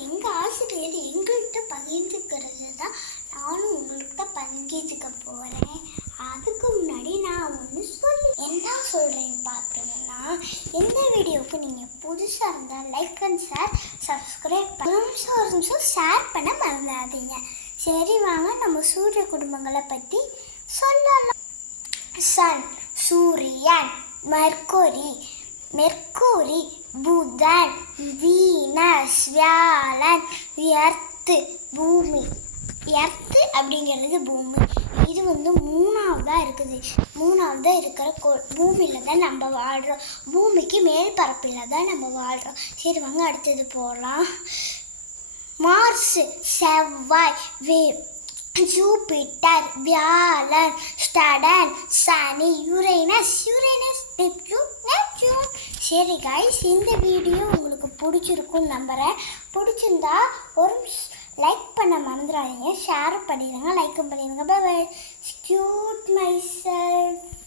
எங்கள் ஆசிரியர் எங்கள்கிட்ட பகிர்ந்துக்கிறது தான் நானும் உங்கள்கிட்ட பகிர்ந்துக்க போகிறேன். அதுக்கு முன்னாடி நான் ஒன்று என்ன சொல்கிறேன்னு பார்த்தீங்கன்னா, எந்த வீடியோவுக்கு நீங்கள் புதுசாக இருந்தால் லைக் அண்ட் சப்ஸ்கிரைப் ஷேர் பண்ண மறந்துடாதீங்க. சரி வாங்க நம்ம சூரிய குடும்பங்களை பற்றி சொல்லலாம். சன் சூரியன், மெர்க்குரி, புதன், வீனஸ், வியாழன், எர்த்து பூமி. எர்த்து அப்படிங்கிறது பூமி. இது மூணாவதாக இருக்குது. மூணாவதாக இருக்கிற பூமியில் தான் நம்ம வாழ்கிறோம். பூமிக்கு மேல் பரப்பில் தான் நம்ம வாழ்கிறோம். சரி வாங்க அடுத்தது போகலாம். மார்ஸ், செவ்வாய், ஜூபிட்டர், வியாழன், சடன், சனி, யுரேனஸ், நெப்டியூன். சரி கைஸ், இந்த வீடியோ உங்களுக்கு பிடிச்சிருக்குன்னு நம்புகிறேன். பிடிச்சிருந்தா ஒரு லைக் பண்ண மறந்துடாதீங்க, ஷேர் பண்ணிடுங்க, லைக்கும் பண்ணிடுங்க. Bye bye. Cute my self.